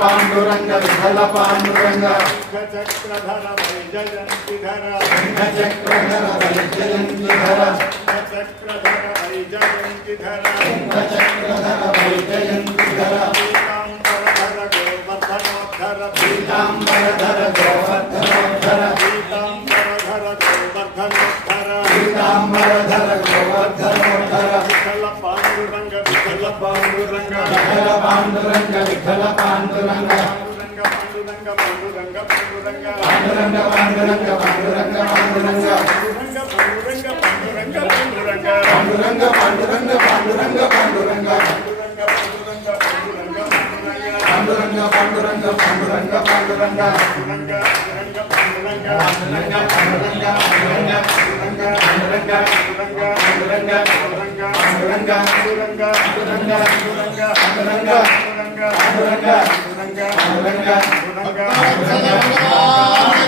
Pandurang Vitthal Pandurang Chakradhar वैजयंतीधर Chakradhar वैजयंतीधर Chakradhar वैजयंतीधर Chakradhar वैजयंतीधर पीतांबरधर गोवर्धनोद्धर पीतांबरधर गोवर्धनोद्धर पीतांबरधर गोवर्धनोद्धर Vitthal Pandurang Vitthal Pandurang Vitthal Pandurang Vitthal Pandurang Pandurang Pandurang Pandurang Pandurang Pandurang Pandurang Pandurang Pandurang Pandurang Pandurang Pandurang Pandurang Pandurang Pandurang Pandurang Pandurang Pandurang Pandurang